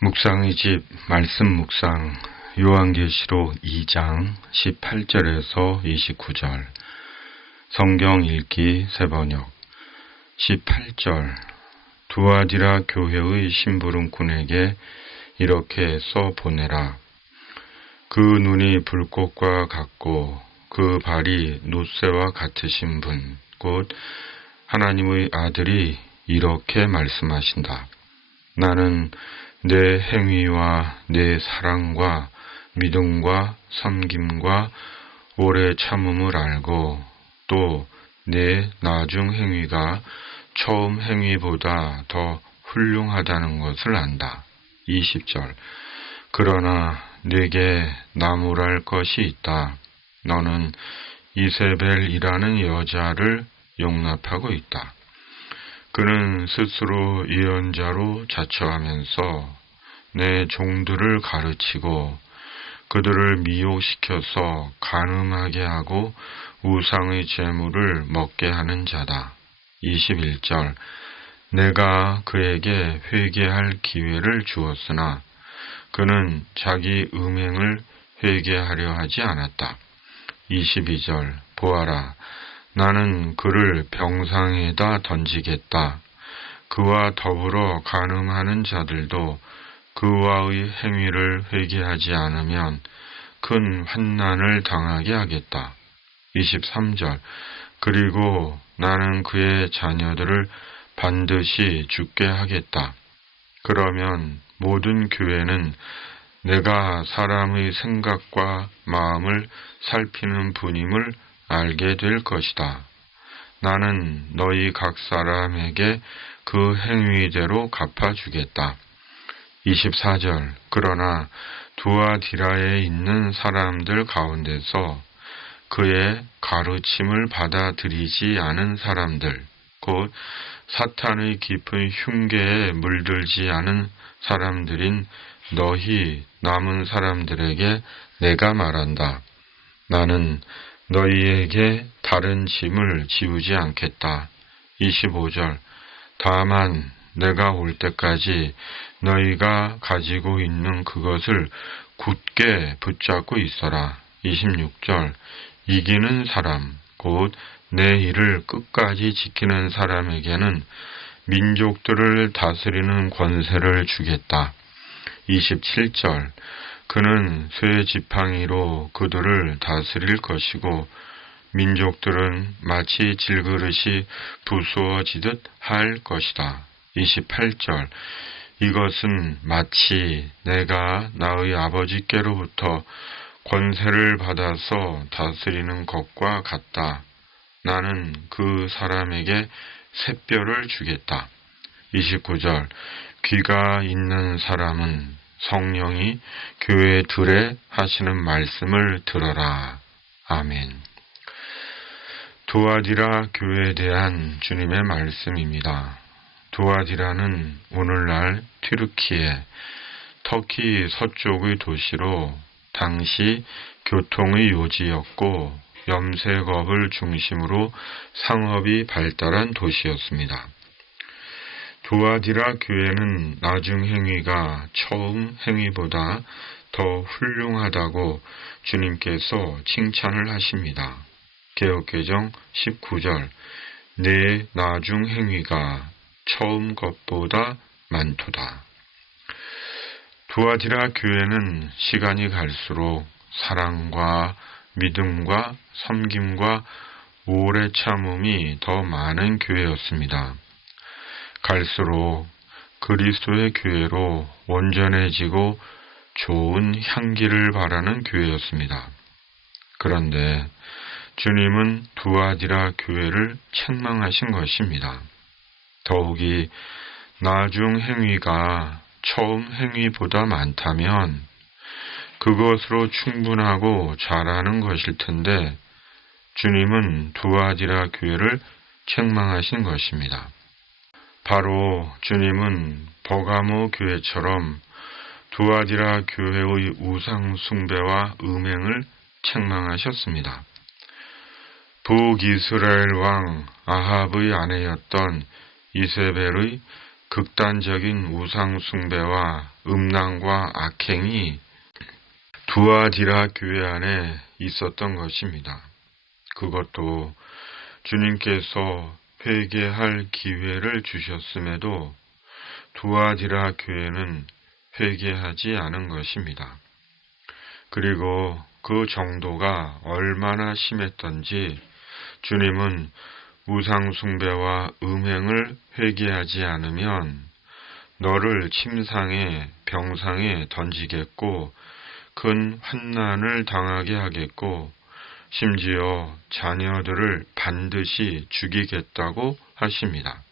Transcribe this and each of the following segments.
묵상의 집 말씀 묵상 요한계시록 2장 18절에서 29절 성경 읽기 새번역 18절 두아디라 교회의 심부름꾼에게 이렇게 써 보내라. 그 눈이 불꽃과 같고 그 발이 놋새와 같으신 분 곧 하나님의 아들이 이렇게 말씀하신다. 나는 내 행위와 내 사랑과 믿음과 섬김과 오래 참음을 알고 또 내 나중 행위가 처음 행위보다 더 훌륭하다는 것을 안다. 20절 그러나 내게 나무랄 것이 있다. 너는 이세벨이라는 여자를 용납하고 있다. 그는 스스로 예언자로 자처하면서 내 종들을 가르치고 그들을 미혹시켜서 간음하게 하고 우상의 제물을 먹게 하는 자다. 21절 내가 그에게 회개할 기회를 주었으나 그는 자기 음행을 회개하려 하지 않았다. 22절 보아라. 나는 그를 병상에다 던지겠다. 그와 더불어 간음하는 자들도 그와의 행위를 회개하지 않으면 큰 환난을 당하게 하겠다. 23절 그리고 나는 그의 자녀들을 반드시 죽게 하겠다. 그러면 모든 교회는 내가 사람의 생각과 마음을 살피는 분임을 알게 될 것이다. 나는 너희 각 사람에게 그 행위대로 갚아주겠다. 24절 그러나 두아디라에 있는 사람들 가운데서 그의 가르침을 받아들이지 않은 사람들, 곧 사탄의 깊은 흉계에 물들지 않은 사람들인 너희 남은 사람들에게 내가 말한다. 나는 너희에게 다른 짐을 지우지 않겠다. 25절 다만 내가 올 때까지 너희가 가지고 있는 그것을 굳게 붙잡고 있어라. 26절 이기는 사람, 곧 내 일을 끝까지 지키는 사람에게는 민족들을 다스리는 권세를 주겠다. 27절 그는 쇠 지팡이로 그들을 다스릴 것이고 민족들은 마치 질그릇이 부수어지듯 할 것이다. 28절 이것은 마치 내가 나의 아버지께로부터 권세를 받아서 다스리는 것과 같다. 나는 그 사람에게 샛별을 주겠다. 29절 귀가 있는 사람은 성령이 교회들에 하시는 말씀을 들어라. 아멘. 두아디라 교회에 대한 주님의 말씀입니다. 두아디라는 오늘날 튀르키예, 터키 서쪽의 도시로 당시 교통의 요지였고 염색업을 중심으로 상업이 발달한 도시였습니다. 두아디라 교회는 나중 행위가 처음 행위보다 더 훌륭하다고 주님께서 칭찬을 하십니다. 개역개정 19절 내 나중 행위가 처음 것보다 많도다. 두아디라 교회는 시간이 갈수록 사랑과 믿음과 섬김과 오래 참음이 더 많은 교회였습니다. 갈수록 그리스도의 교회로 온전해지고 좋은 향기를 바라는 교회였습니다. 그런데 주님은 두아디라 교회를 책망하신 것입니다. 더욱이 나중 행위가 처음 행위보다 많다면 그것으로 충분하고 잘하는 것일 텐데 주님은 두아디라 교회를 책망하신 것입니다. 바로 주님은 버가모 교회처럼 두아디라 교회의 우상 숭배와 음행을 책망하셨습니다. 북이스라엘 왕 아합의 아내였던 이세벨의 극단적인 우상숭배와 음란과 악행이 두아디라 교회 안에 있었던 것입니다. 그것도 주님께서 회개할 기회를 주셨음에도 두아디라 교회는 회개하지 않은 것입니다. 그리고 그 정도가 얼마나 심했던지 주님은 우상숭배와 음행을 회개하지 않으면 너를 침상에 병상에 던지겠고 큰 환난을 당하게 하겠고 심지어 자녀들을 반드시 죽이겠다고 하십니다.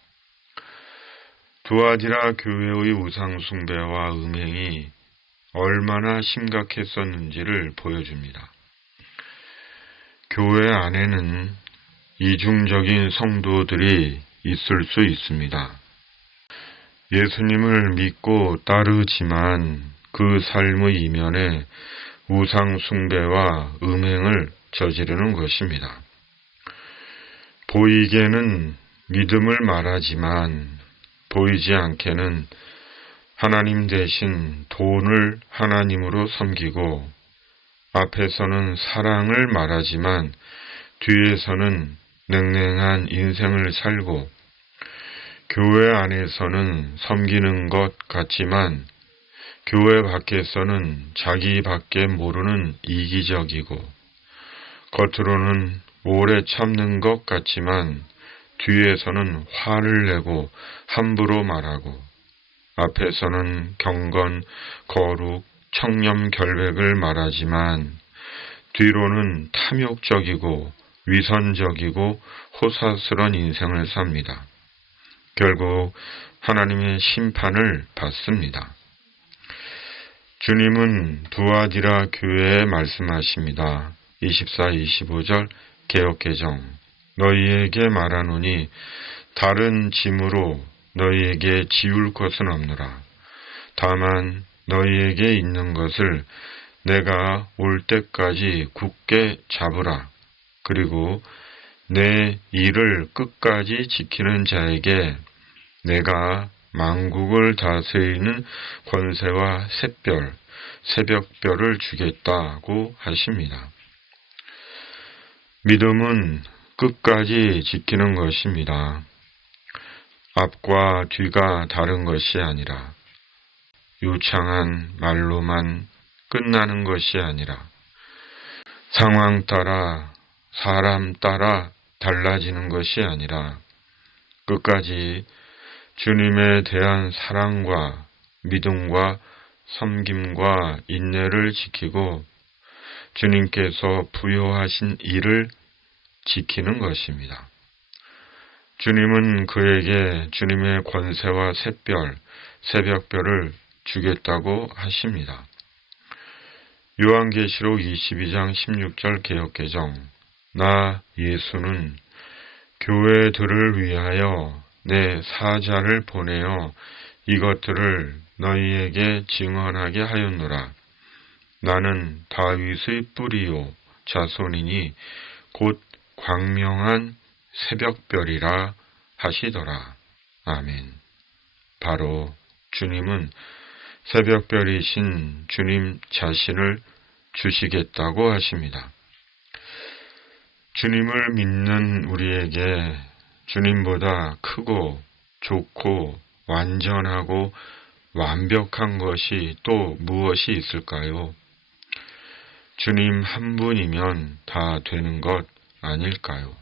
두아디라 교회의 우상숭배와 음행이 얼마나 심각했었는지를 보여줍니다. 교회 안에는 이중적인 성도들이 있을 수 있습니다. 예수님을 믿고 따르지만 그 삶의 이면에 우상숭배와 음행을 저지르는 것입니다. 보이게는 믿음을 말하지만 보이지 않게는 하나님 대신 돈을 하나님으로 섬기고 앞에서는 사랑을 말하지만 뒤에서는 냉랭한 인생을 살고 교회 안에서는 섬기는 것 같지만 교회 밖에서는 자기밖에 모르는 이기적이고 겉으로는 오래 참는 것 같지만 뒤에서는 화를 내고 함부로 말하고 앞에서는 경건, 거룩, 청렴 결백을 말하지만 뒤로는 탐욕적이고 위선적이고 호사스러운 인생을 삽니다. 결국 하나님의 심판을 받습니다. 주님은 두아디라 교회에 말씀하십니다. 24, 25절 개역개정 너희에게 말하노니 다른 짐으로 너희에게 지울 것은 없노라. 다만 너희에게 있는 것을 내가 올 때까지 굳게 잡으라. 그리고 내 일을 끝까지 지키는 자에게 내가 만국을 다스리는 권세와 새벽별을 주겠다고 하십니다. 믿음은 끝까지 지키는 것입니다. 앞과 뒤가 다른 것이 아니라 유창한 말로만 끝나는 것이 아니라 상황 따라 사람 따라 달라지는 것이 아니라 끝까지 주님에 대한 사랑과 믿음과 섬김과 인내를 지키고 주님께서 부여하신 일을 지키는 것입니다. 주님은 그에게 주님의 권세와 새벽별을 주겠다고 하십니다. 요한계시록 22장 16절 개역개정 나 예수는 교회들을 위하여 내 사자를 보내어 이것들을 너희에게 증언하게 하였노라. 나는 다윗의 뿌리요 자손이니 곧 광명한 새벽별이라 하시더라. 아멘. 바로 주님은 새벽별이신 주님 자신을 주시겠다고 하십니다. 주님을 믿는 우리에게 주님보다 크고 좋고 완전하고 완벽한 것이 또 무엇이 있을까요? 주님 한 분이면 다 되는 것 아닐까요?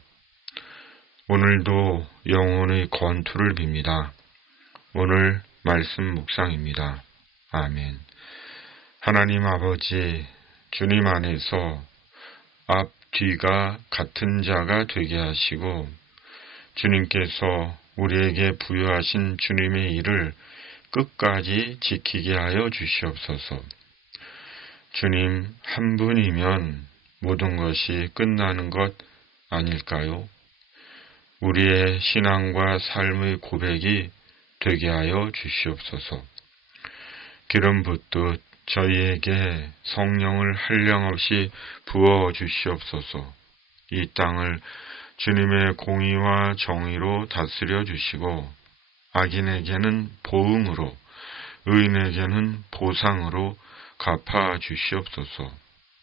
오늘도 영혼의 건투를 빕니다. 오늘 말씀 묵상입니다. 아멘. 하나님 아버지, 주님 안에서 앞, 뒤가 같은 자가 되게 하시고 주님께서 우리에게 부여하신 주님의 일을 끝까지 지키게 하여 주시옵소서. 주님 한 분이면 모든 것이 끝나는 것 아닐까요? 우리의 신앙과 삶의 고백이 되게 하여 주시옵소서. 기름 붓듯 저희에게 성령을 한량없이 부어 주시옵소서. 이 땅을 주님의 공의와 정의로 다스려 주시고 악인에게는 보응으로, 의인에게는 보상으로 갚아 주시옵소서.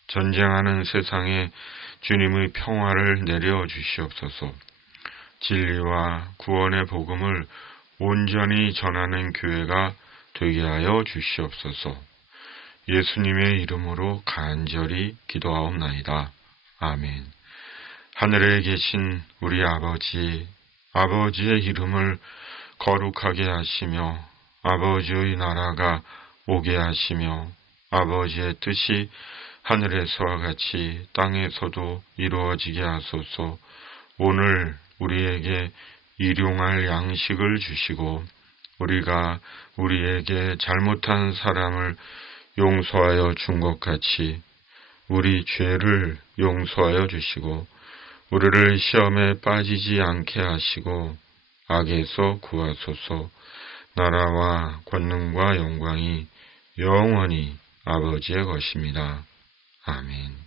전쟁하는 세상에 주님의 평화를 내려 주시옵소서. 진리와 구원의 복음을 온전히 전하는 교회가 되게 하여 주시옵소서. 예수님의 이름으로 간절히 기도하옵나이다. 아멘. 하늘에 계신 우리 아버지, 아버지의 이름을 거룩하게 하시며 아버지의 나라가 오게 하시며 아버지의 뜻이 하늘에서와 같이 땅에서도 이루어지게 하소서. 오늘 우리에게 일용할 양식을 주시고 우리가 우리에게 잘못한 사람을 용서하여 준 것 같이 우리 죄를 용서하여 주시고 우리를 시험에 빠지지 않게 하시고 악에서 구하소서. 나라와 권능과 영광이 영원히 아버지의 것입니다. 아멘.